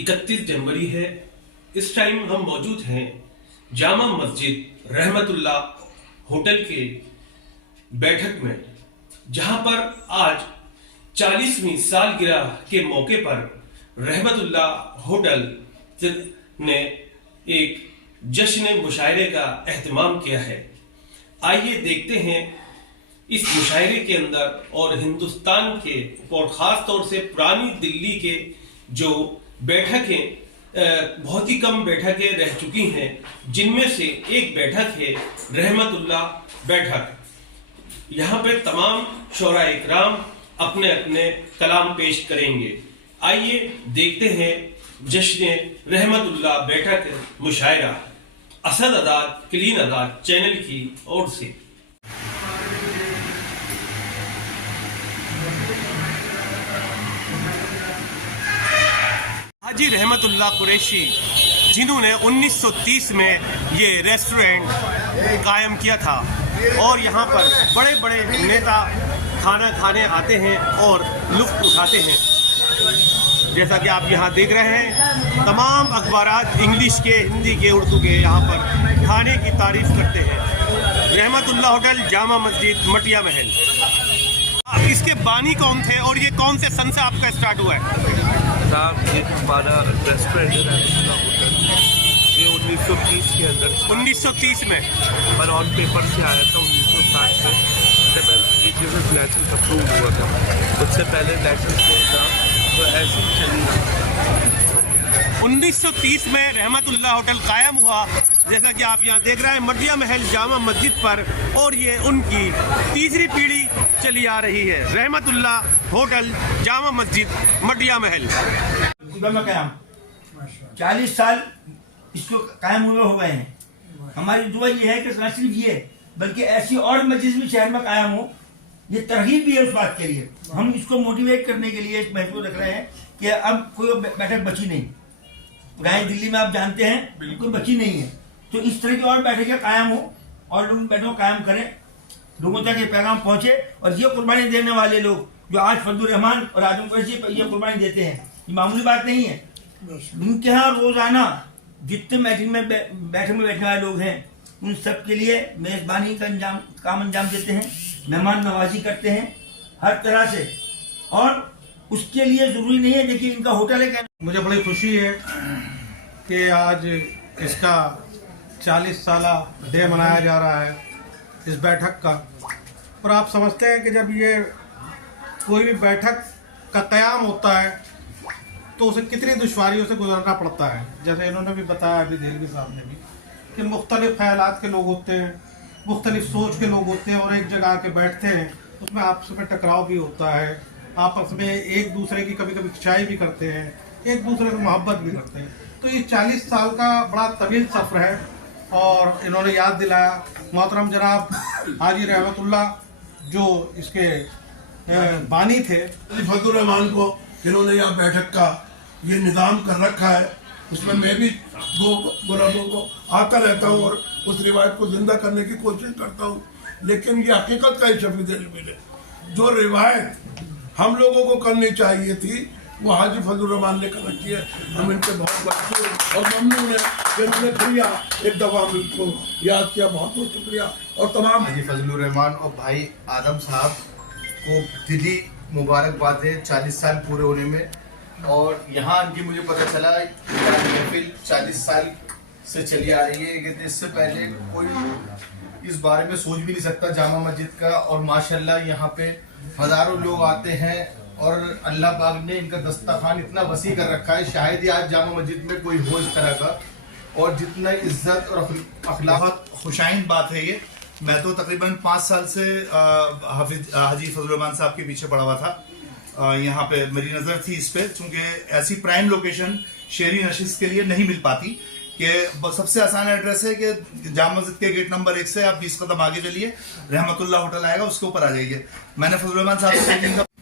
31 जनवरी है। इस टाइम हम मौजूद हैं जामा मस्जिद रहमतुल्लाह होटल के बैठक में, जहां पर आज 40वीं सालगिरह के मौके पर रहमतुल्लाह होटल ने एक जश्न मुशायरे का एहतमाम किया है। आइए देखते हैं इस मुशायरे के अंदर और हिंदुस्तान के और ख़ास तौर से पुरानी दिल्ली के जो बैठकें बहुत ही कम बैठकें रह चुकी हैं, जिनमें से एक बैठक है रहमतुल्लाह बैठक। यहाँ पे तमाम शोराए इकराम अपने अपने कलाम पेश करेंगे। आइए देखते हैं जश्न रहमतुल्लाह बैठक मुशायरा असद आज़ाद क्लीन आज़ाद चैनल की ओर से। हाजी रहमतुल्लाह कुरैशी, जिन्होंने 1930 में ये रेस्टोरेंट कायम किया था और यहाँ पर बड़े बड़े नेता खाना खाने आते हैं और लुत्फ़ उठाते हैं। जैसा कि आप यहाँ देख रहे हैं, तमाम अखबारात इंग्लिश के, हिंदी के, उर्दू के यहाँ पर खाने की तारीफ करते हैं। रहमतुल्लाह होटल जामा मस्जिद मटिया महल। इसके बानी कौन थे और ये कौन से सन से आपका स्टार्ट हुआ है? साहब, ये हमारा रेस्टोरेंट है रहमतुल्लाह होटल, ये 1930 के अंदर 1930 में पर ऑन पेपर से आया था 1960 में, जब एलपीजी लाइसेंस अप्रूव हुआ था। उससे पहले लाइसेंस नहीं था, तो ऐसे ही चली रहा। 1930 में रहमतुल्लाह होटल कायम हुआ, जैसा कि आप यहाँ देख रहे हैं मटिया महल जामा मस्जिद पर, और ये उनकी तीसरी पीढ़ी चली आ रही है। रहमतुल्लाह होटल जामा मस्जिद मटिया महल। में कायम 40 साल इसको कायम हुए हो गए हैं। हमारी दुआ ये है कि न सिर्फ ये बल्कि ऐसी और मस्जिद भी शहर में कायम हो। ये तरगीब भी है उस बात के लिए। हम इसको मोटिवेट करने के लिए इस महफूज रख रहे हैं कि अब कोई बैठक बची नहीं। पुरानी दिल्ली में आप जानते हैं कोई बची नहीं है, तो इस तरह की और बैठकें कायम हो और लोग बैठकों कायम करें, लोगों तक ये पैगाम पहुंचे। और ये कुर्बानी देने वाले लोग जो आज फजलुर रहमान और आजम कुरैशी ये कुर्बानी देते हैं, ये मामूली बात नहीं है। उनके यहाँ रोजाना जितने बैठक में बैठने वाले लोग हैं, उन सब के लिए मेजबानी का काम अंजाम देते हैं, मेहमान नवाजी करते हैं हर तरह से। और उसके लिए जरूरी नहीं है, देखिए इनका होटल है। मुझे बड़ी खुशी है कि आज इसका 40 साला डे मनाया जा रहा है इस बैठक का। और आप समझते हैं कि जब ये कोई भी बैठक का क़याम होता है तो उसे कितनी दुश्वारियों से गुजरना पड़ता है। जैसे इन्होंने भी बताया अभी देलवी साहब ने भी कि मुख्तलिफ ख्यालात के लोग होते हैं, मुख्तलिफ सोच के लोग होते हैं, और एक जगह आके बैठते हैं, उसमें आपस में टकराव भी होता है, आपस में एक दूसरे की कभी कभी खिंचाई भी करते हैं, एक दूसरे को मोहब्बत भी करते हैं। तो ये 40 साल का बड़ा तवील सफ़र है। और इन्होंने याद दिलाया मोहतरम जनाब हाजी रहमतुल्लाह जो इसके बानी थे, फजलुर रहमान को, जिन्होंने यहाँ बैठक का ये निज़ाम कर रखा है। उसमें मैं भी दो बुरादों को आता रहता हूँ और उस रिवायत को जिंदा करने की कोशिश करता हूँ। लेकिन ये हकीकत का ही शफीद मिले, जो रिवायत हम लोगों को करनी चाहिए थी वो हाजी फजलुर रहमान ने कर रखी है। हम इनके बहुत मशहूर और ममनून है कि उन्होंने फिर एक दफ़ा हम इनको याद किया। बहुत बहुत शुक्रिया। और तमाम हाजी फजलुर रहमान और भाई आदम साहब को दिली मुबारकबाद है 40 साल पूरे होने में। और यहाँ इनकी मुझे पता चला महफिल 40 साल से चली आ रही है कि इससे पहले कोई इस बारे में सोच भी नहीं सकता जामा मस्जिद का। और माशाल्लाह यहाँ पे हज़ारों लोग आते हैं और अल्लाह पाक ने इनका दस्तरखान इतना वसी कर रखा है, शायद ही आज जामा मस्जिद में कोई हो इस तरह का। और जितना इज्जत और अखलाक, बहुत खुशाइंद बात है ये। मैं तो तकरीबन 5 साल से हाजी फजलुर रहमान साहब के पीछे पड़ा हुआ था। यहाँ पे मेरी नज़र थी इस पे, चूँकि ऐसी प्राइम लोकेशन शहरी नशिस्त के लिए नहीं मिल पाती। कि सबसे आसान एड्रेस है कि जामा मस्जिद के गेट नंबर 1 से आप 20 कदम आगे चलिए, रहमतुल्लाह होटल आएगा, उसके ऊपर आ जाइए। मैंने फजलुर रहमान साहब से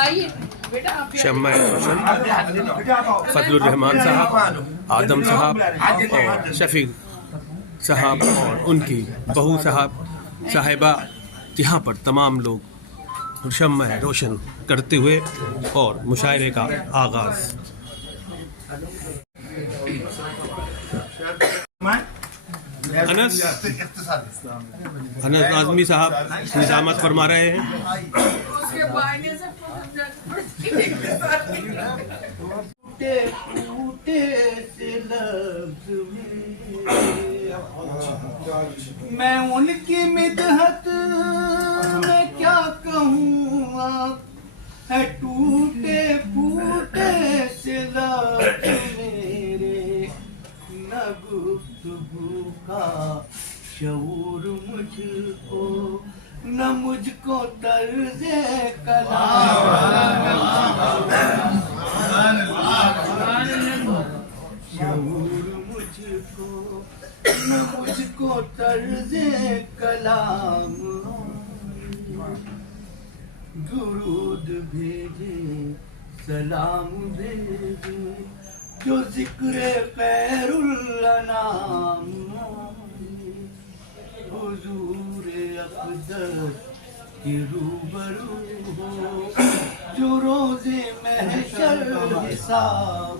आइए बेटा आप शम्मा रोशन, फजलुर रहमान साहब, आदम साहब और शफीक साहब और उनकी बहू साहिबा यहाँ पर तमाम लोग शम्मा रोशन करते हुए और मुशायरे का आगाज़। अनस आज़मी साहब निज़ामत फरमा रहे हैं। उसके बायने से मैं उनकी मिदहत में क्या कहूँ, है टूटे फूटे से लफ्ज़ मेरे, न गुफ्तगू का शऊर मुझको, न मुझको तर्ज़े शऊर मुझको, न मुझको तर्ज़े कलाम, दुरूद भेजे सलाम भेजे जो जिक्र खैरुल अनाम, हुजूर अक़दस के रूबरू हो जो रोज़े महशर हिसाब,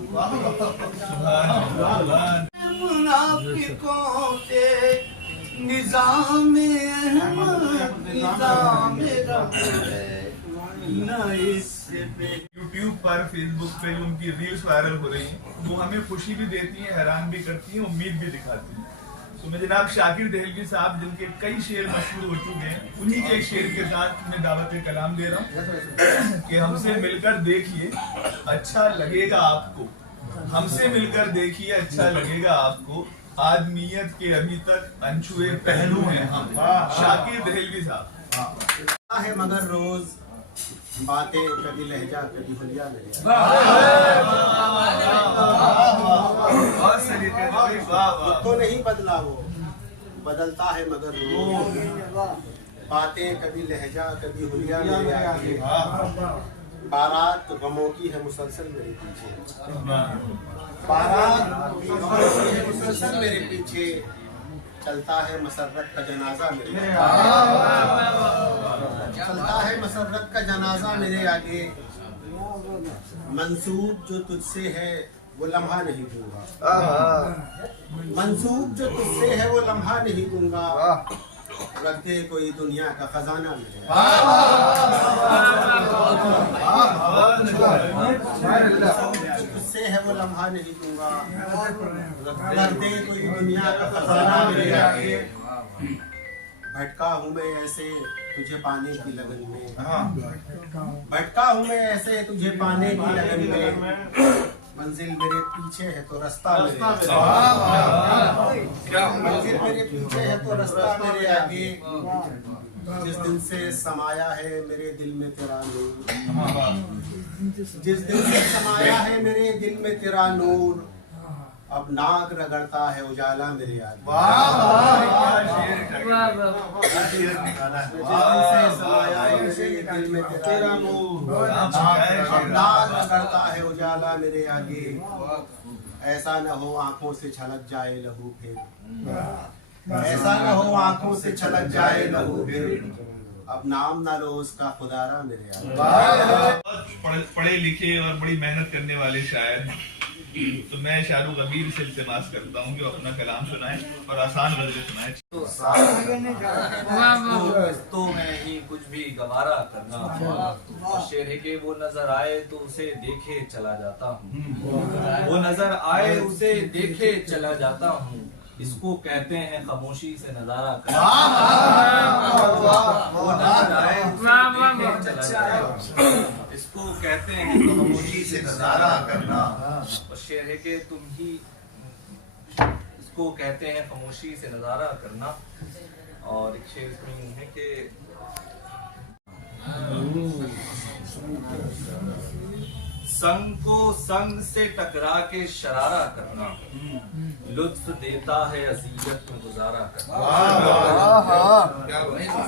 मुनाफिकों से निज़ाम अहमद निज़ाम रब है, न इससे यूट्यूब पर, फेसबुक पे जो उनकी रील्स वायरल हो रही हैं वो हमें खुशी भी देती हैं, हैरान भी करती हैं, उम्मीद भी दिखाती हैं। तो मैं जनाब शाकिर देहलवी साहब जिनके कई शेर मशहूर हो चुके हैं, उन्हीं के एक शेर के साथ मैं दावत कलाम दे रहा हूँ कि हमसे मिलकर देखिए अच्छा लगेगा आपको, हमसे मिलकर देखिए अच्छा लगेगा आपको, आदमियत के अभी तक अनछुए पहलू हैं हम। शाकिर देहलवी साहब है मगर रोज बातें कभी लहजा कभी हुलिया मेरे, तो नहीं बदला वो बदलता है मगर रोज, बातें कभी लहजा कभी हुलिया मेरे आगे, बारात गमों की है मुसलसल मेरे पीछे, बारात गमों की है मुसलसल मेरे पीछे, चलता है मसरत का जनाजा मेरे चलता है मसरत का जनाजा मेरे आगे, मंसूब जो तुझसे है वो लम्हा नहीं दूंगा, मंसूब जो तुझसे है वो लम्हा नहीं दूंगा, रख दे कोई दुनिया का खजाना मेरे जो तुझसे है वो लम्हा नहीं दूंगा, रख दे कोई दुनिया का खजाना मेरे आगे, भटका हूँ मैं ऐसे तुझे पाने की लगन में, भटका हूँ मैं ऐसे तुझे पाने की लगन में, मंजिल मेरे पीछे है तो रास्ता मंजिल मेरे पीछे है तो रास्ता मेरे आगे, जिस दिन से समाया है मेरे दिल में तेरा नूर, जिस दिन से समाया है मेरे दिल में तेरा नूर, अब नाक रगड़ता है उजाला मेरे आगे, दिल में तेरा नूर, अब नाक रगड़ता है उजाला मेरे आगे, ऐसा न हो आंखों से छलक जाए लहू फिर, ऐसा न हो आंखों से छलक जाए लहू फिर, अब नाम ना लो उसका खुदारा मेरे आगे। पढ़े लिखे और बड़ी मेहनत करने वाले शायर, तो मैं शाहरुख अमीर से इल्तिमास करता हूँ कि वो अपना कलाम सुनाए और आसान गज़लें सुनाए। तो मैं ही कुछ भी गवारा करना, और शेर है कि वो नजर आए तो उसे देखे चला जाता हूँ, वो नजर आए उसे देखे चला जाता हूँ, इसको कहते हैं खामोशी से नजारा करना, वो नजर आए उसे देखे चला जाता हूँ, इसको कहते हैं खामोशी से नजारा करना, और शेर है कि तुम ही इसको कहते हैं खामोशी से नजारा करना, और एक शेर इसमें यूं है कि संग को संग से टकरा के शरारा करना, लुत्फ देता है अज़ियत में गुजारा करना।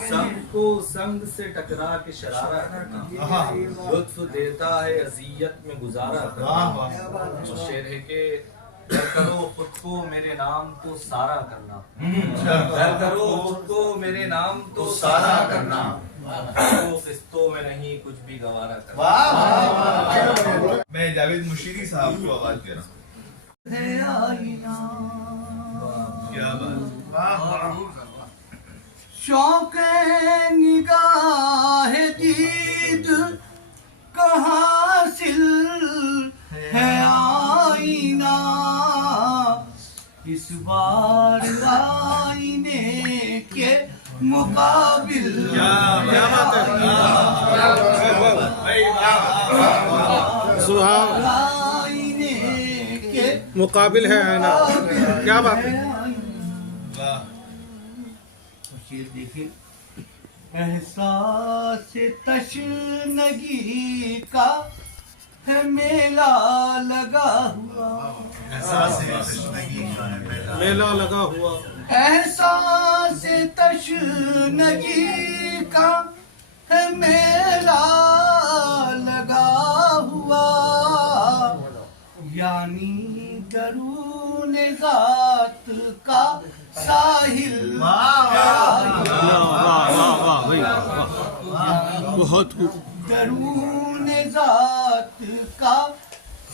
संग को संग से टकरा के शरारा करना, लुत्फ देता है अज़ियत में गुजारा करना। तो शेर है कि डर करो खुद को मेरे नाम तो सारा करना, डर करो खुद को मेरे नाम तो सारा करना, तो किस्तों में नहीं कुछ भी गवारा करना। मैं जावेद मुशीरी साहब को आवाज दे रहा हूँ। क्या बात, शौक निगाह दीद कहाँ हासिल है आईना, इस बार आईने के मुकाबिल क्या बात है, आईने के मुकाबिल है आईना, क्या बात है। शेर देखिए, एहसास तशनगी का है मेला लगा हुआ, मेला लगा हुआ, एहसास तशनगी का है मेला लगा हुआ, यानी दरून ज़ात का साहिल बहुत दरून ज़ात का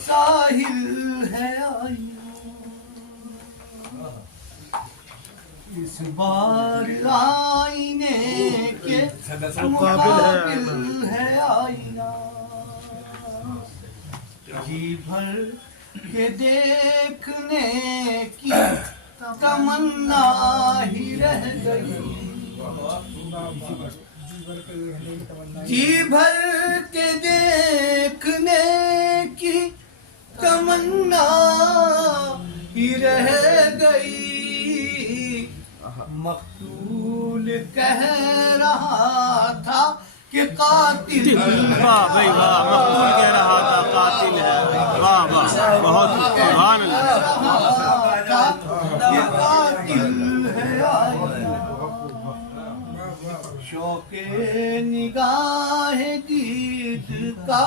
साहिल है इस बार आईने के मुकाबिल है आईना, जी भर के देखने की तमन्ना ही रह गई, जी भर के देखने की तमन्ना ही रह गई, मकतूल कह रहा था कि कातिल, वाह भाई वाह, मकबूल कह रहा था कातिल है, वाह वाह, बहुत सुभान अल्लाह। ये कातिल है शौके निगाह दीद का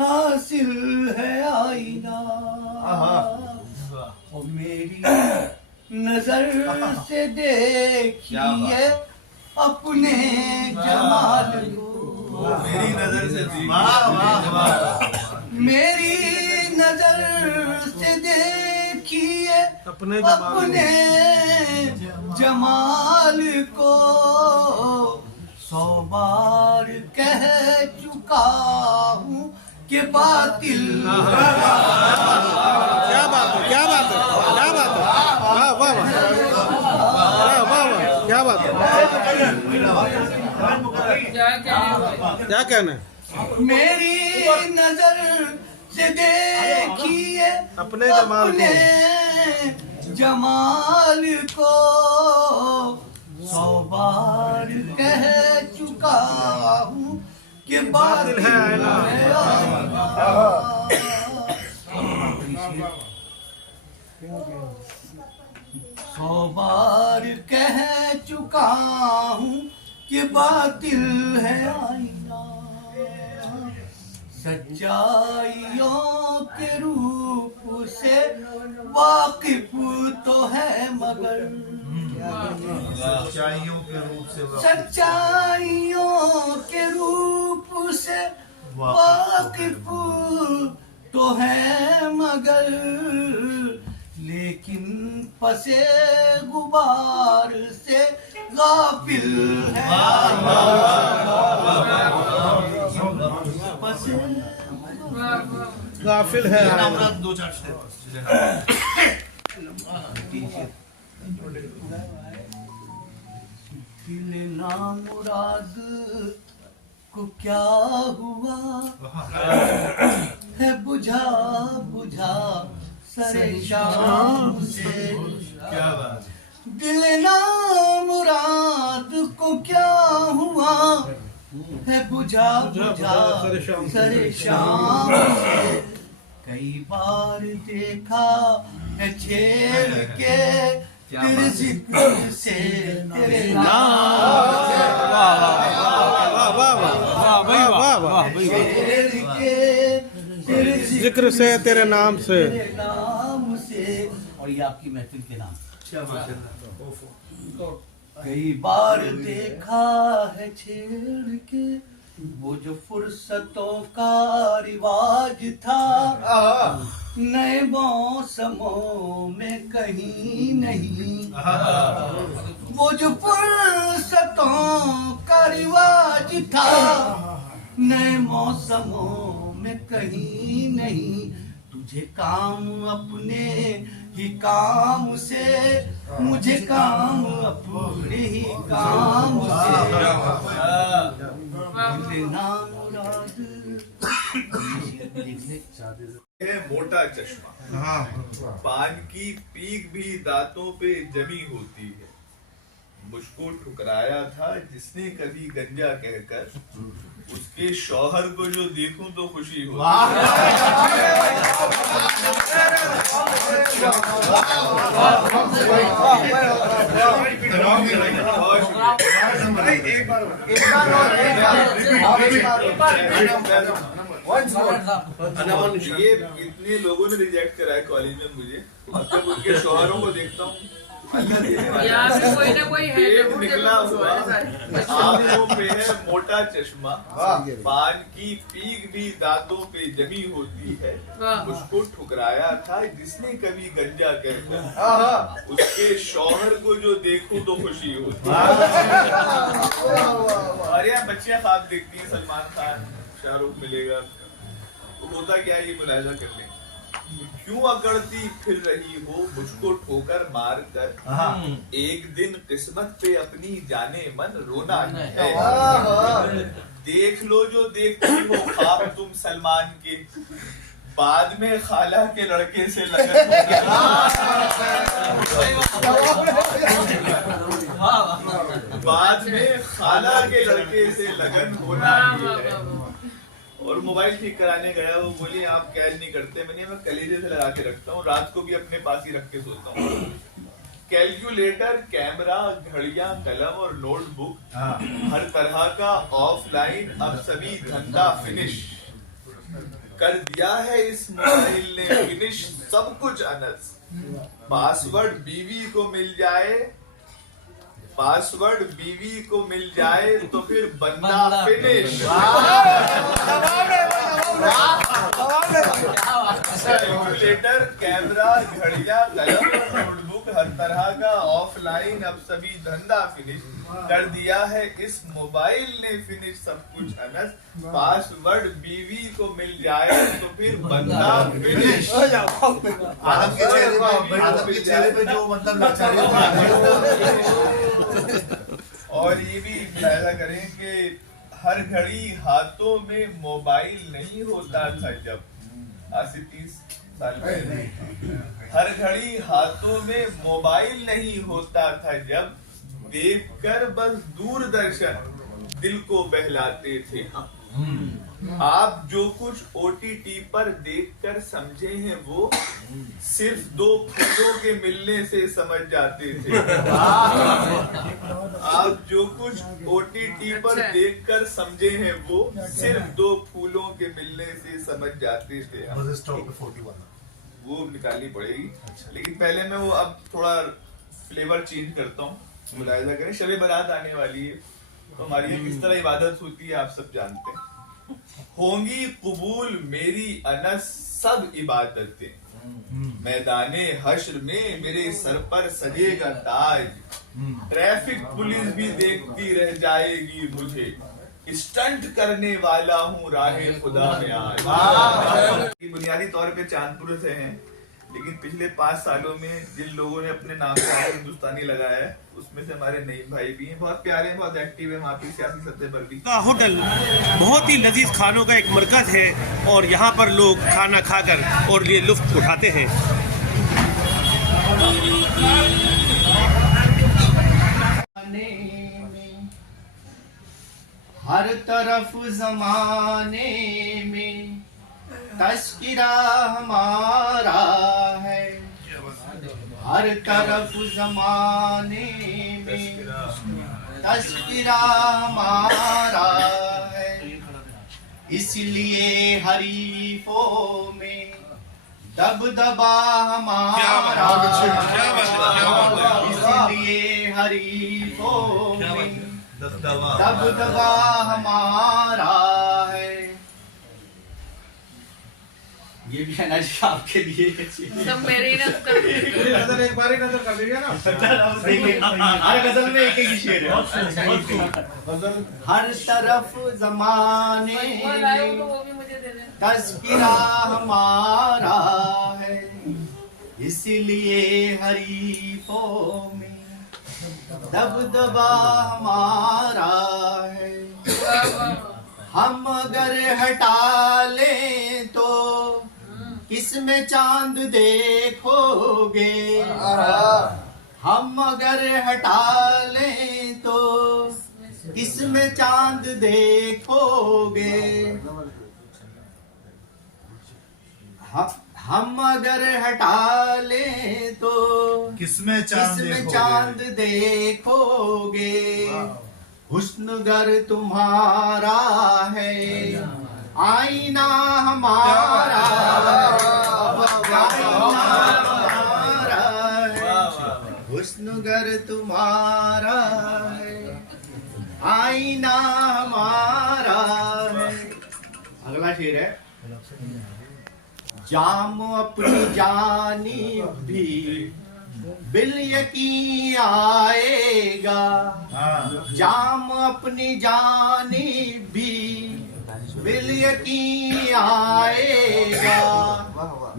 हासिल है आईना, और मेरी नजर से देखिए अपने जमाल को, मेरी नजर से मेरी नजर से देखिए अपने जमाल को, 100 बार कह चुका हूँ कि बातिल, क्या बात है, क्या बात है, क्या बात है, वाह वाह वाह, वाह वाह, क्या बात है, क्या कहना है। मेरी नजर से देखिए अपने जमाल को, जमाल को, 100 बार कह चुका हूँ कि बातिल है आईना। 100 बार कह चुका हूँ कि बातिल है आईना, सच्चाइयों के रूप से वाकिफ तो है मगर, सच्चाइयों के रूप से सच्चाइयों के रूप से वाकिफ तो है मगर, लेकिन पसे गुबार से गाफिल है, गाफिल है। दो चार दिल नामुराद को क्या हुआ है, बुझा बुझा सरे शाम से, क्या बात, दिल नामुराद को क्या हुआ है बुझा बुझा सरे शाम से, कई बार देखा है छेड़ के तेरे जिक्र से, तेरे नाम छेड़ के तेरे जिक्र से, तेरे नाम से, तेरे नाम से, और ये आपकी महफिल के नाम। कई बार देखा है छेड़ के वो जो फुर्सतों का रिवाज था, नए मौसमों में कहीं नहीं। वो जो फुर्सतों का रिवाज था, नए मौसमों में कहीं नहीं। तुझे काम अपने ही काम से, मुझे काम अपने ही काम से, लेना मुराद। है मोटा चश्मा, पान की पीक भी दांतों पे जमी होती है। मुझको ठुकराया था जिसने कभी गंजा कहकर, उसके शौहर को जो देखूं तो खुशी हो। ये इतने लोगों ने रिजेक्ट करा है कॉलेज में मुझे, जब उनके शौहरों को देखता हूँ कोई ना कोई है पेट निकला हुआ, आंखों पे है मोटा चश्मा, पान की पीक भी दांतों पे जमी होती है। उसको ठुकराया था जिसने कभी गंजा कहकर, उसके शौहर को जो देखूं तो खुशी होती है। अरे यार बच्चियां ख्वाब देखती हैं सलमान खान शाहरुख मिलेगा, तो होता क्या है ये मुलायजा कर ले। क्यों अकड़ती फिर रही हो मुझको ठोकर मार कर, एक दिन किस्मत पे अपनी जाने मन रोना है। देख लो जो देखती हो ख्वाब तुम सलमान के, बाद में खाला के लड़के से लगन बाद में खाला के लड़के से लगन होना ही है। और मोबाइल ठीक कराने गया, वो बोली आप कैद नहीं करते। मैं कलीजे से लगा के रखता हूँ, रात को भी अपने पास ही रख के सोता हूँ। कैलकुलेटर, कैमरा, घड़ियां, कलम और नोटबुक, हर तरह का ऑफलाइन अब सभी धंधा फिनिश कर दिया है इस मोबाइल ने फिनिश, सब कुछ अनस। पासवर्ड बीवी को मिल जाए, पासवर्ड बीवी को मिल जाए तो फिर बंदा फिनिश। कैलकुलेटर, कैमरा, घड़ियां, कलम, नोटबुक, हर तरह का ऑफलाइन अब सभी धंधा फिनिश कर दिया है इस मोबाइल ने फिनिश, सब कुछ अनस। पासवर्ड बीवी को मिल जाए तो फिर बंदा फिनिश। आदम के चेहरे पे जो मतलब और ये भी मुलाहिजा करें कि हर घड़ी हाथों में मोबाइल नहीं होता था जब, आज से 30 साल पहले हर घड़ी हाथों में मोबाइल नहीं होता था जब, देखकर बस दूरदर्शन दिल को बहलाते थे। आप जो कुछ OTT पर देखकर समझे हैं वो सिर्फ 2 फूलों के मिलने से समझ जाते थे। आप जो कुछ OTT पर देखकर समझे हैं वो सिर्फ 2 फूलों के मिलने से समझ जाते थे। वो निकालनी पड़ेगी, लेकिन पहले मैं वो अब थोड़ा फ्लेवर चेंज करता हूँ। मुलाहिजा करें, शब बारात आने वाली है तो हमारी किस तरह इबादत होती है आप सब जानते हैं। होंगी कबूल मेरी अनस सब इबादतें, मैदाने हश्र में मेरे सर पर सजेगा ताज, ट्रैफिक पुलिस भी देखती रह जाएगी मुझे, स्टंट करने वाला हूँ राहे खुदा में आज। बुनियादी तौर पे चांदपुर से हैं, लेकिन पिछले 5 सालों में जिन लोगों ने अपने नाम से हिंदुस्तानी लगाया है उसमें से हमारे नईम भाई भी हैं, बहुत प्यारे हैं, बहुत एक्टिव है वहाँ की सियासी सतह पर भी। होटल बहुत ही लजीज खानों का एक मरकज है और यहाँ पर लोग खाना खाकर और ये लुत्फ उठाते हैं। हर तरफ जमाने में तस्किरा हमारा है, हर तरफ जमाने में तस्किरा हमारा है, इसलिए हरीफों में दबदबा हमारा, इसलिए हरीफों में दबदबा हमारा है। ये भी है ना जी आपके लिए, सब मेरे ही नजर एक बार ही नजर कर लीजिए ना। हर गजल में एक ही शेर है। हर तरफ जमाने में वो भी मुझे दे देना। तज़किरा हमारा है, इसलिए हरीफों में दबदबा हमारा है। हम अगर हटा लें तो किसमें चांद देखोगे, हम अगर हटा लें तो किसमें चांद देखोगे, हम अगर हटा लें तो किसमें चांद देखोगे, हुस्न गर तुम्हारा है आईना हमारा, आईना है, हुस्न गर तुम्हारा है आईना हमारा है। अगला शेर है, जाम अपनी जानी भी बिल यकीन आएगा, जाम अपनी जानी भी बिल यकीन आएगा,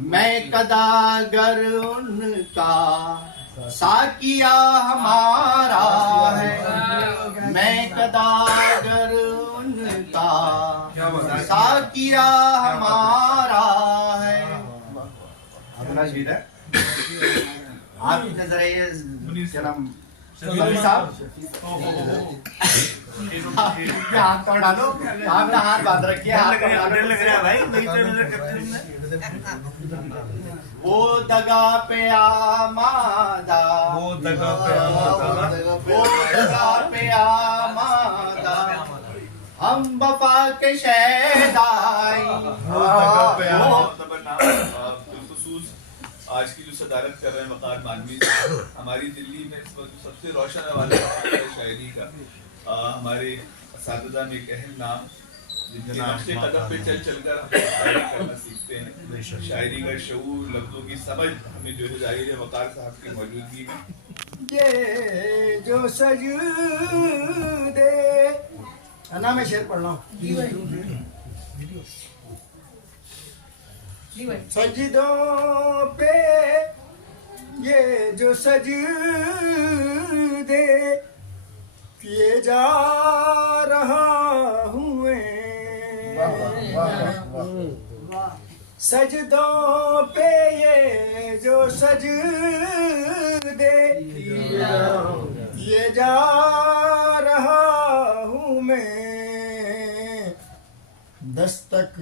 मैं कदागर उनका साकिया हमारा है, मैं कदागर उनका साकिया हमारा है। अगला शेर है, आप नजर आइए, क्या नाम साहब, हाथ तो डालो, आपने हाथ बांध रखिए, हाथ लग रहा है भाई, मेरी तो नजर करते हैं। वो दगा पे आमादा, वो दगा पे आमादा, वो दगा पे आमादा, हम वफा के शहदाई, वो दगा पे आमादा। आज की जो सदारत कर रहे हैं वक़ार मानवी, हमारी दिल्ली में इस वक्त सबसे रोशन वाला शायरी का हमारे असातिज़ा में एक अहम नाम, जिनके नक्शे कदम पे चल चलकर हम शायरी करना सीखते हैं। शायरी का शऊर, लफ्ज़ों की समझ हमें जो है जाहिर है वक़ार साहब की मौजूदगी में। ये जो सजदे, ना मैं शेर पढ़ रहा हूँ। सजदों पे ये जो सजदे किए जा रहा हूँ मैं, सजदों पे ये जो सजदे किए जा रहा हूँ मैं, दस्तक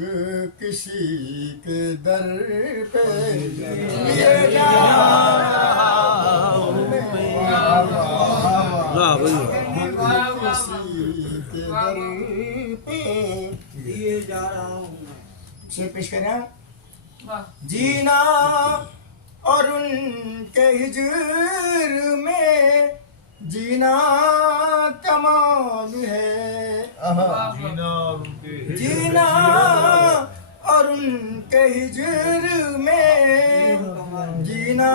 किसी के दर पे दिए जा रहा हूँ मैं, किसी के दर पे दिए जा रहा हूँ। शेर पेश करें, जीना और उनके हिजर में जीना कमाल है, जीना और उनके हिजर में जीना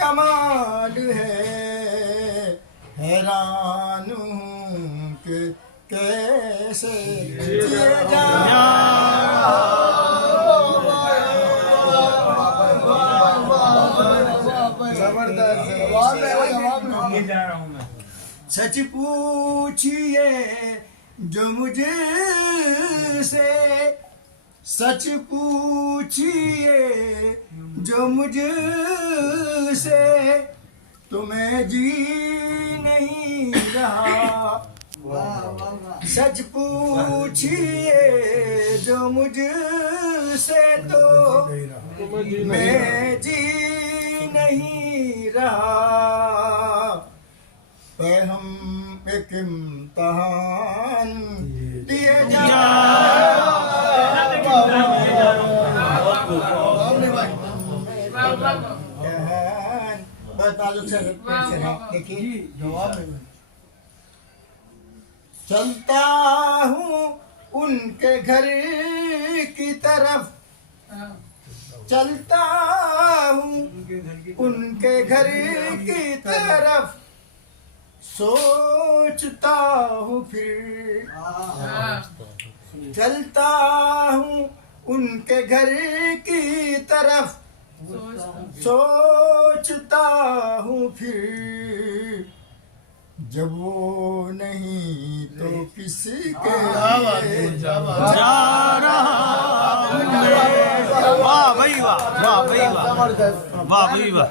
कमाल है, हैरान हूँ कि कैसे जिए जा सच पूछिए जो मुझसे, सच पूछिए जो मुझसे, तो मैं जी नहीं रहा, सच पूछिए जो मुझसे तो मैं जी नहीं रहा। पे हम एक इम्तहान दिए देखिए जवाब चलता हूँ उनके घर की तरफ, चलता हूँ उनके घर की तरफ, सोचता हूँ फिर चलता हूँ उनके घर की तरफ, सोचता हूँ फिर जब वो नहीं तो किसी के जा रहा। वाह भाई वाह, वाह भाई वाह, वाह भाई वाह,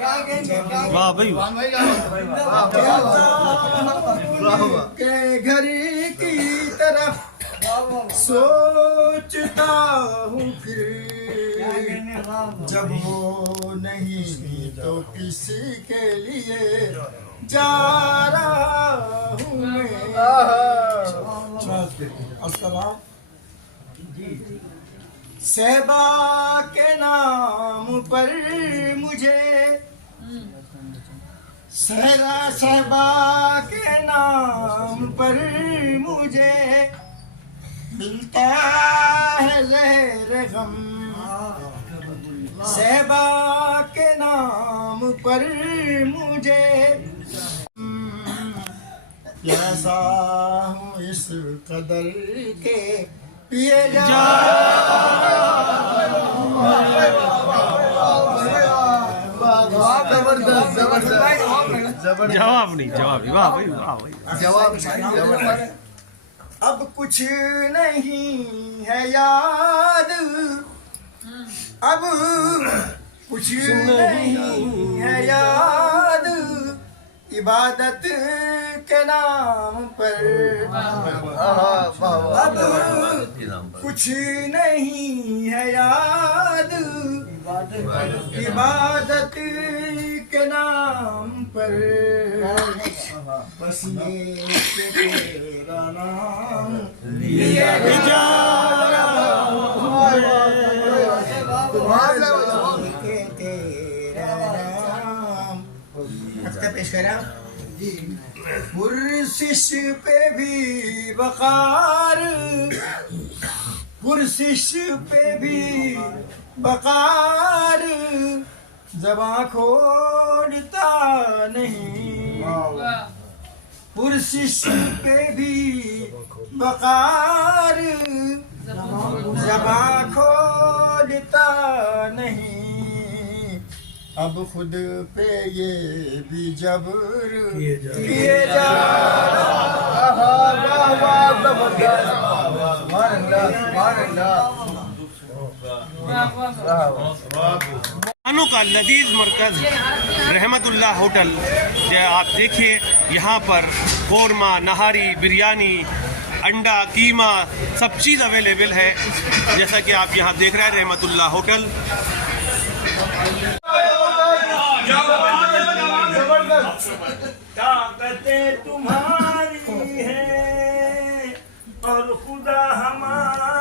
वाह भाई वाह। के घर की तरफ सोचता हूँ फिर जब वो नहीं तो किसी के लिए जा रहा हूँ मैं। अस्सलाम। सहबा के नाम पर मुझे, सहबा के नाम पर मुझे मिलता है ज़हर गम। सहबा के नाम पर मुझे प्यासा हूँ इस कदर के पिए जा। जवाब नहीं, जवाब वाह भाई वाह भाई, जवाब अब कुछ नहीं है याद, अब कुछ नहीं है याद इबादत के नाम पर। अब कुछ नहीं है याद इबादत के नाम पर। बस ये तेरा नाम लिए जा रहा पेश करा। पुरसिश पे भी बकार, पुरसिश पे भी बकार, ज़बां खोलता नहीं। पुरसिश पे भी बकार, ज़बां खोलता नहीं। अब खुद पे ये भी जबर किए जा खानों का लजीज मरकज रहमतुल्लाह होटल। आप देखिए यहाँ पर कोरमा, नहारी, बिरयानी, अंडा, कीमा सब चीज़ अवेलेबल है। जैसा कि आप यहाँ देख रहे हैं रहमतुल्लाह होटल। ताकतें तुम्हारी है और खुदा हमारा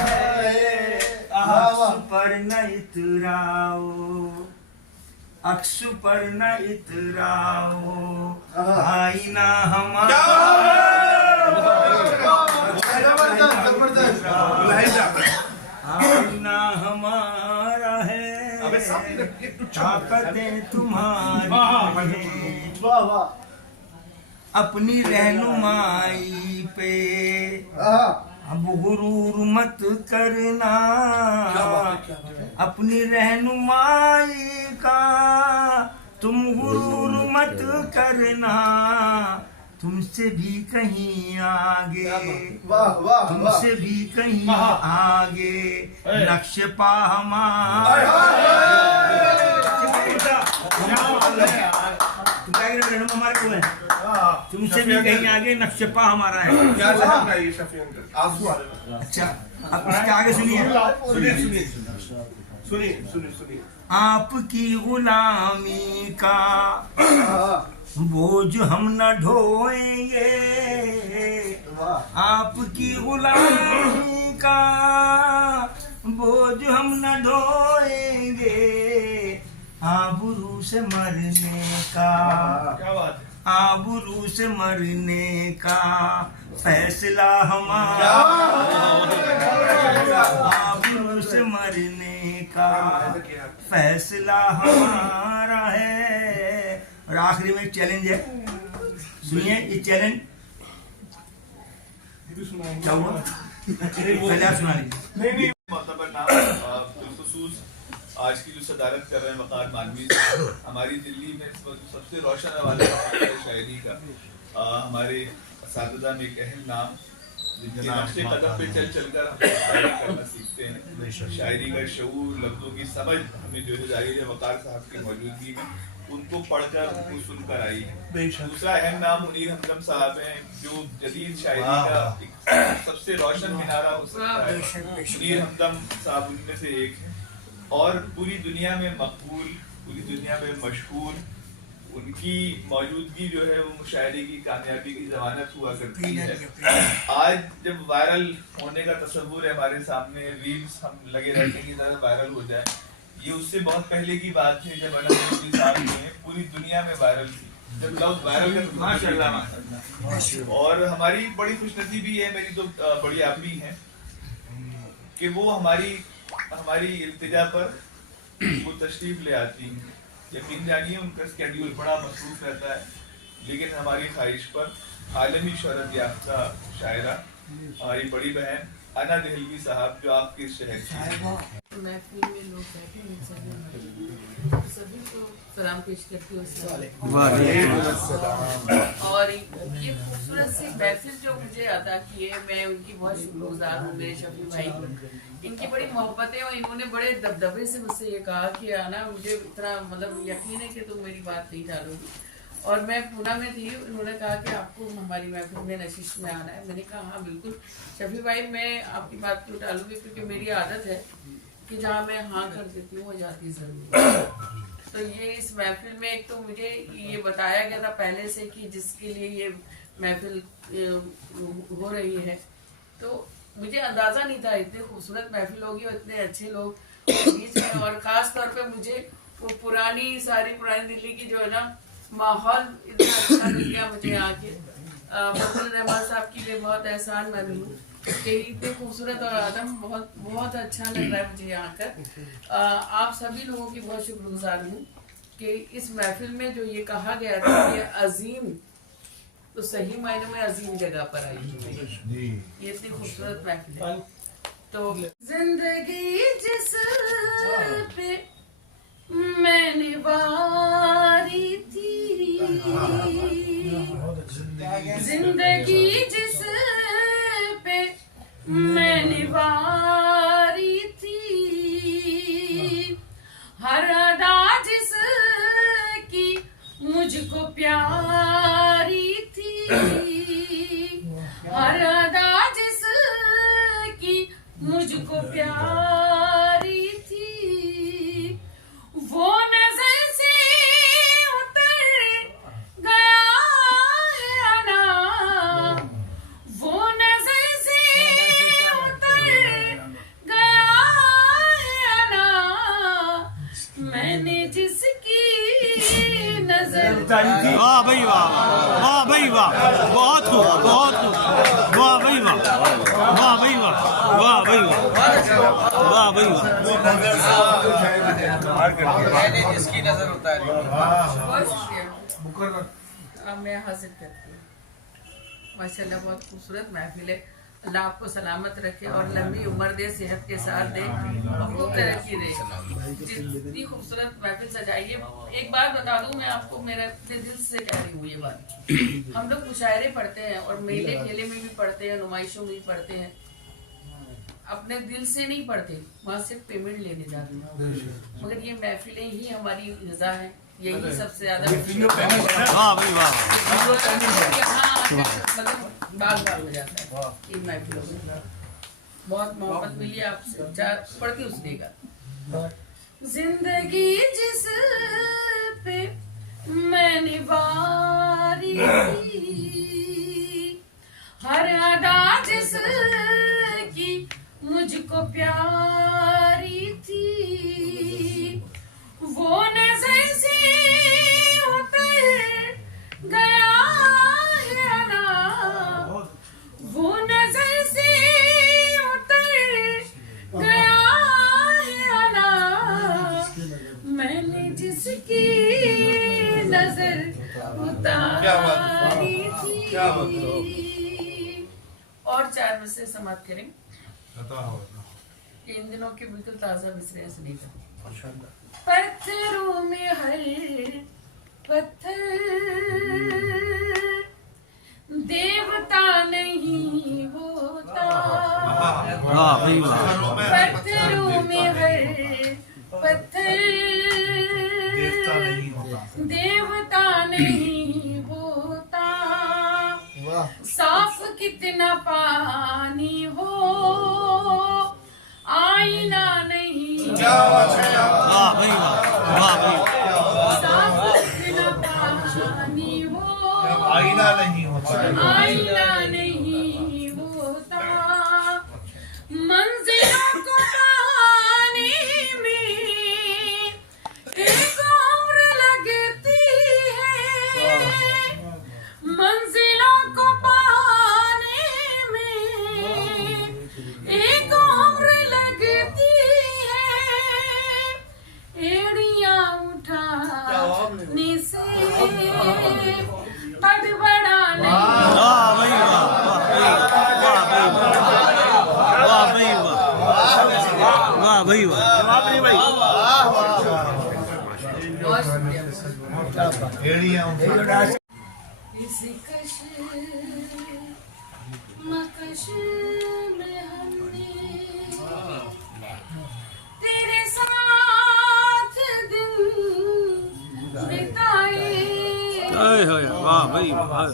है। अक्स पर न इतराओ, अक्स पर न इतराओ, आईना हमारा, आईना हमारा है। ताकतें तुम्हारी है अपनी रहनुमाई पे, अब गुरूर मत करना। अपनी रहनुमाई का तुम गुरूर मत करना। तुमसे भी कहीं आगे, तुमसे भी कहीं आगे नक्श पा हमारा। हमारे को है, तुमसे भी कहीं आगे नक्शपा हमारा है। क्या लहर है ये शफी अंकल? आंसू आ रहे हैं। अच्छा, अब इसके आगे सुनिए। सुनिए। आपकी गुलामी का बोझ हम न ढोएंगे, आपकी गुलामी का बोझ हम न ढोएंगे, आबरू से मरने का, क्या बात है? आबरू से मरने का फैसला हमारा, आबरू से मरने का फैसला हमारा है। और आखिरी में चैलेंज है, सुनिए ये चैलेंज। क्या हुआ? पहले आप सुना लीजिए। मोतबर नाम बिलखुसूस आज की जो सदारत कर रहे हैं वक़ार मानवी, हमारी दिल्ली में इस वक्त सबसे रोशन वाले शायरी का हमारे असातिज़ा में एक अहम नाम, जिनके नक्शे कदम पे चल कर हम शायरी करना सीखते हैं। शायरी का शऊर, लफ्ज़ों की समझ हमें जो है जाहिर है वक़ार साहब की मौजूदगी में उनको पढ़कर उनको सुनकर आई है। दूसरा अहम नाम मुनीर हमदम साहब हैं, जो जदीद शायरी का सबसे रोशन मिनारा हो सकता है। मुनीर हमदम साहब उनमें से एक है और पूरी दुनिया में मकबूल, पूरी दुनिया में मशहूर। उनकी मौजूदगी जो है वो मुशायरे की कामयाबी की जमानत हुआ करती है। आज जब वायरल होने का तस्वुर है हमारे सामने, रील्स हम लगे रहते हैं कि ज़्यादा वायरल हो जाए, ये उससे बहुत पहले की बात है जब अनंत साल में पूरी दुनिया में वायरल थी, जब लोग वायरल कर। और हमारी बड़ी खुशनसीबी है, मेरी तो बड़ी आपी है कि वो हमारी इल्तिजा पर वो तशरीफ ले आती हैं। यकीन जानिए उनका स्केड्यूल बड़ा मसरूफ रहता है, लेकिन हमारी ख्वाहिश पर आलमी शोहरत याफ्ता शायरा हमारी बड़ी बहन अना दहलवी साहब, जो आपके शहर की महफिल में लोग बैठे हैं, सभी को सलाम पेश करती हूँ। और ये खूबसूरत सी महफिल जो मुझे अदा की है, मैं उनकी बहुत शुक्रगुजार हूँ। मेरे शफी भाई, इनकी बड़ी मोहब्बत है और इन्होंने बड़े दबदबे से मुझसे ये कहा कि आना, मुझे इतना मतलब यकीन है कि तुम मेरी बात नहीं टालोगी। और मैं पूना में थी, उन्होंने कहा कि आपको हमारी महफिल में नशिश में आना है। मैंने कहा हाँ बिल्कुल शफी भाई, मैं आपकी बात क्यों टालूंगी, क्योंकि मेरी आदत है कि जहाँ मैं हाँ कर देती हूँ वो जाती ज़रूर। तो ये इस महफिल में एक तो मुझे ये बताया गया था पहले से कि जिसके लिए ये महफिल हो रही है, तो मुझे अंदाज़ा नहीं था इतनी खूबसूरत महफिल होगी और इतने अच्छे लोग बीच में। और ख़ास तौर पे मुझे वो सारी पुरानी दिल्ली की जो है ना माहौल इतना अच्छा मिल गया मुझे यहाँ के। फजल रहमान साहब की भी बहुत एहसान मैं हूँ कि इतने खूबसूरत और आदम बहुत बहुत अच्छा लग रहा है मुझे यहाँ कर। आप सभी लोगों की बहुत शुक्रगुजार हूँ कि इस महफिल में जो ये कहा गया था कि अजीम, तो सही मायने में अजीम जगह पर आई हूँ। ये इतनी खूबसूरत महफिल है। तो जिंदगी जिस पे मैंने वारी थी, जिंदगी जिस पे मैंने वारी थी, हर अदा जिस की मुझको प्यारी थी, हर अदा जिस की मुझको प्यारी थी, वो नजर से उतर गया है आना, वो नजर से उतर गया है आना, मैंने जिसकी नजर। वाह भाई वाह, वाह भाई वाह, बहुत खूब, बहुत खूब, वाह भाई वाह, वाह भाई वाह, वाह भाई वाह, वाह भाई वाह। मैंने जिसकी नजर उतारी। मैं हासिल करती हूँ। माशाल्लाह बहुत खूबसूरत महफिल है। अल्लाह आपको सलामत रखे और लंबी उम्र दे, सेहत के साथ दे और खूब तरक्की दे। जितनी खूबसूरत महफिल सजाई है। एक बात बता दूं मैं आपको, मेरे दिल से कह रही हूँ ये बात। हम लोग मुशायरे पढ़ते हैं और मेले खेले में भी पढ़ते हैं, नुमाइशों में भी पढ़ते हैं, अपने दिल से नहीं पढ़ते, वहाँ सिर्फ पेमेंट लेने जाते हैं। मगर ये महफिलें ही हमारी रज़ा है। यही सबसे ज्यादा वाह भाई वाह, यहाँ आकर मतलब बाग बाग हो जाता है इन महफिलों में। बहुत मोहब्बत मिली आपसे, चार पढ़ के उसने का जिंदगी जिस पे मैंने वारी थी, हर अदा जिस की मुझको प्यारी थी, वो नजर से उतर गया है अना, वो नजर से उतर गया है अना, मैंने जिसकी नजर उतारी थी। और 4 मिसरे समाप्त करें। इन दिनों के बिल्कुल ताजा मिसरे सुनिएगा। पत्थरों में हर पत्थर देवता नहीं होता, वाह भाई वाह, पत्थरों में हर पत्थर देवता नहीं होता, साफ कितना पानी हो आईना नहीं, वाह भाई वाह भाई, साफ कितना पानी हो आईना नहीं होता, आईना नहीं होता, मंजिलों को पाने में एक उम्र लगती है, मंजिलों को पाने में एक उम्र लगती है, एड़ियां उठाने से कद बड़ा नहीं। वाह भाई वाह, वाह भाई वाह, वाह भाई वाह, इसी कश मकश में हमने तेरे साथ दिन बिताए, वाह भाई वाह,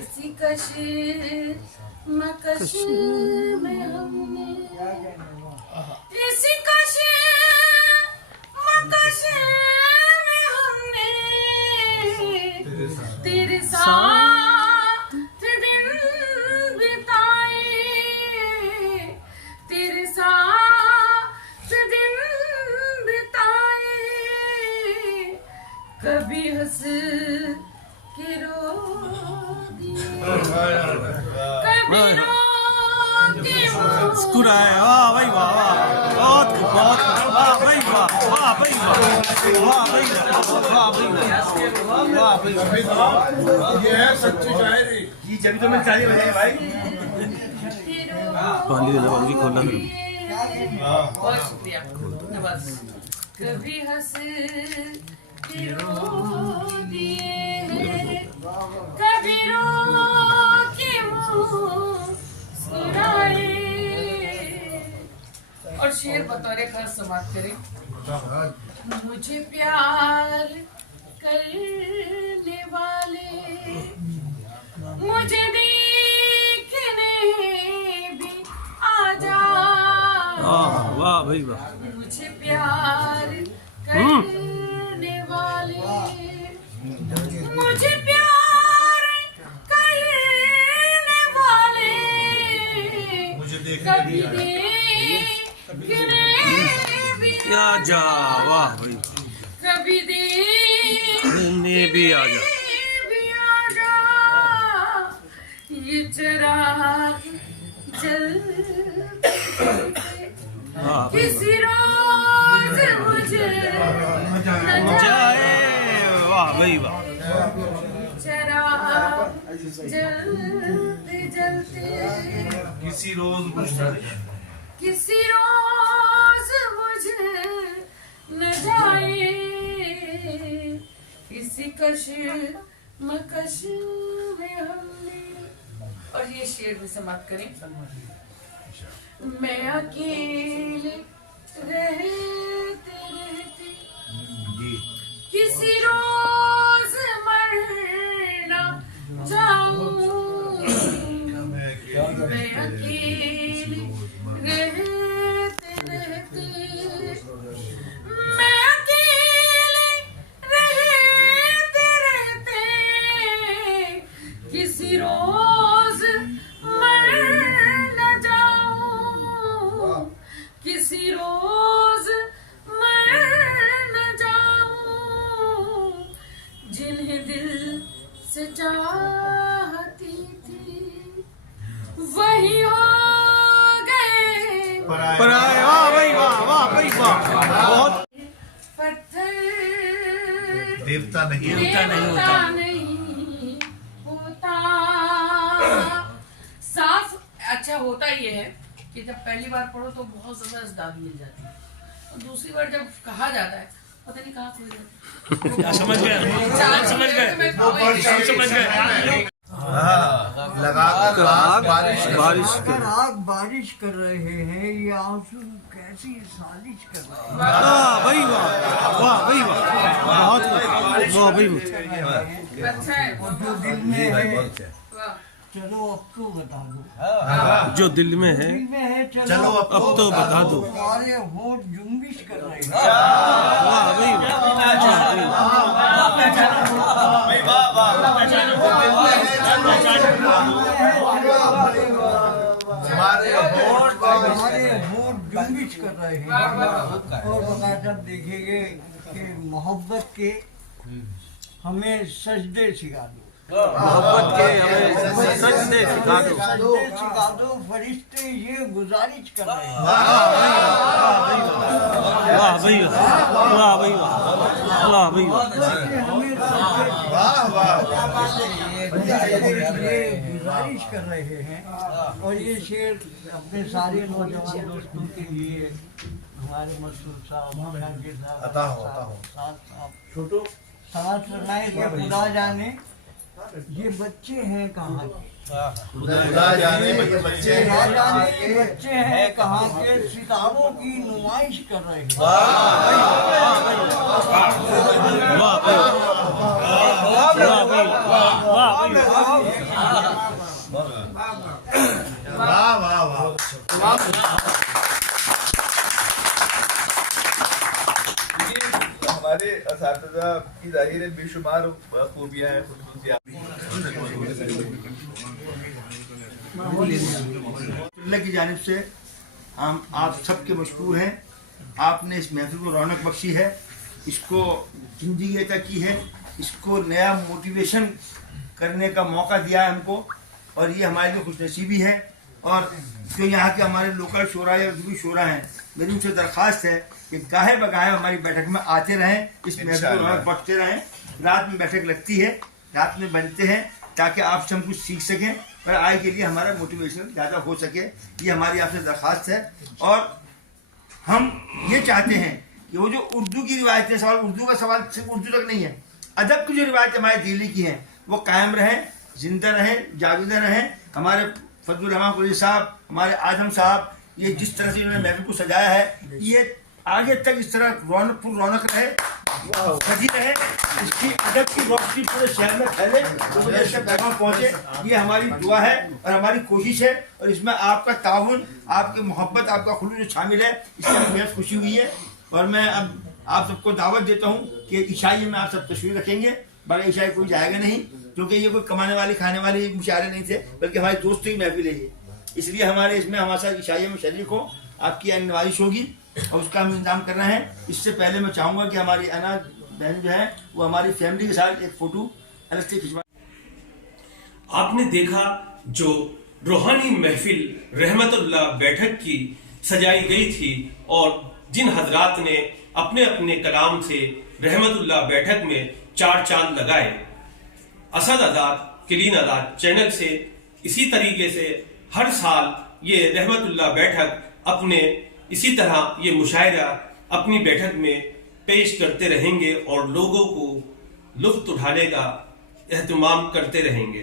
इसी कश मकश में हमने, इसी कश मकश में हमने तेरे साथ दिन बिताए, तेरे साथ दिन बिताए, कभी हंस के रो दिए, कभी रो के मुस्कुराए, वाह भाई वाह, बहुत बहुत, वाह भाई वाह, वाह भाई वाह, वाह भाई वाह, वाह भाई वाह, ये है सच्ची शायरी जी, जब तो मैं ताली बजाए भाई। पानी दे दो, खोलना करो। बहुत शुक्रिया। बस कभी हंस के रो दिए, कभी रो के मुस्कुराए। और शेर बतौर खास समाप्त करें। मुझे प्यार करने वाले मुझे देखने भी आ जा, वाह भाई वाह, मुझे प्यार करने वाले मुझे प्यार करने वाले कभी देखने भी आ जा, वाह भाई, कभी ने भी आ जा, ये चिराग जलते किसी रोज मुझे न जाए, वाह भाई वाह, चिराग जलते जलते किसी रोज मुझे किसी रोज मुझे न जाए, इसी कश मकश में हमने। और ये शेर भी समाप्त करें। मैं अकेले रहते रहते किसी किसी रोज मर न जाऊं, मैं अकेली रहते रहते, मैं अकेले रहते रहते, किसी रोज मर न जाऊं, किसी रोज मर न जाऊं, जिन्हें दिल से चाहती थी वही हो गए पराए। वाह भाई वाह, वाह भाई वाह, बहुत। पत्थर देवता नहीं देवता नहीं होता। साफ अच्छा होता ये है कि जब पहली बार पढ़ो तो बहुत जबरदस्त दाद मिल जाती है, और दूसरी बार जब कहा जाता है पता नहीं कहाँ खो जाता है। समझ गए, समझ गए, समझ गए। लगाकर आग बारिश बारिश अगर आग बारिश कर रहे हैं, ये आंसू कैसी साजिश कर रहे हैं। वाह भाई वाह, वाह भाई वाह, बहुत वाह भाई वाह। अच्छा है। और जो दिल में है, चलो अब तो बता दो, जो दिल में है, दिल में है चलो अब तो बता दो। हमारे होठ जुम्बिश कर रहे हैं। वाह भाई वाह, हमारे होठ जुम्बिश कर रहे हैं। और बकायदा देखेंगे कि मोहब्बत के हमें सजदे सिखा दो, मोहब्बत के हमें सजदे सिखा दो। सजदे सिखा दो, फरिश्ते ये गुजारिश कर रहे हैं। वाह भाई वाह, वाह भाई वाह, वाह भाई वाह। ये गुजारिश कर रहे हैं। और ये शेर अपने सारे नौजवान दोस्तों के लिए हमारे मसूद साहब, छोटो साथ लगाए कि खुदा जाने ये बच्चे हैं कहाँ के, खुदा जाने ये बच्चे हैं कहाँ के, सितारों की नुमाइश कर रहे हैं। वाह भाई वाह वाह वाह। हमारे असातिज़ा की ज़ाहिर बेशुमार खूबियाँ हैं, खुसूसियात। अल्लाह की जानिब से हम आप सबके मशकूर हैं। आपने इस महफिल को रौनक बख्शी है, इसको जिंदगी अता की है, इसको नया मोटिवेशन करने का मौका दिया है हमको, और ये हमारे लिए खुशनसीबी है। और जो यहाँ के हमारे लोकल शोरा या जो भी शोरा हैं, मेरी उनसे दरख्वास्त है कि गाहे बगाहे हमारी बैठक में आते रहें, इस महफिल को रौनक बख्शते रहें। रात में बैठक लगती है, रात में बनते हैं ताकि आपसे हम कुछ सीख सकें और आगे के लिए हमारा मोटिवेशन ज़्यादा हो सके। ये हमारी आपसे दरख्वास्त है। और हम ये चाहते हैं कि वो जो उर्दू की रिवायतें, सवाल उर्दू का सवाल सिर्फ उर्दू तक नहीं है, अदब की जो रिवायतें हमारे दिल्ली की हैं वो कायम रहें, जिंदा रहें, जागीदा रहें। हमारे फजलुर रहमान कुरैशी साहब, हमारे आजम साहब, ये जिस तरह से इन्होंने महफिल को सजाया है, ये आगे तक इस तरह रौनक रहे, सजी रहे, इसकी अदब की रोशनी पूरे शहर में फैले, तो मुझे इसका पैगाम पहुँचे। ये हमारी दुआ है और हमारी कोशिश है, और इसमें आपका ताउन, आपकी मोहब्बत, आपका खुलूस जो शामिल है, इससे हमें बेहद खुशी हुई है। और मैं अब आप सबको दावत देता हूँ कि ईशाई में आप सब तशरीफ रखेंगे, बगैर ईशाई कोई जाएगा नहीं, क्योंकि ये कोई कमाने वाले खाने वाले मुशायरे नहीं थे, बल्कि हमारे दोस्तों की महफिल है ये। इसलिए हमारे इसमें हमारे साथ ईशाई में शरीक हो, आपकी नवाजिश होगी और उसका हम इंतजाम करना है। इससे पहले मैं चाहूँगा कि हमारी अनाज बहन जो है वो हमारी फैमिली के साथ एक फ़ोटो अलग से खिंचवा। आपने देखा जो रूहानी महफिल रहमतुल्लाह बैठक की सजाई गई थी, और जिन हजरात ने अपने अपने कलाम से रहमतुल्लाह बैठक में 4 चांद लगाए। असद आज़ाद, किलीन आज़ाद चैनल से इसी तरीके से हर साल ये रहमतुल्लाह बैठक अपने इसी तरह ये मुशायरा अपनी बैठक में पेश करते रहेंगे और लोगों को लुत्फ उठाने का एहतमाम करते रहेंगे।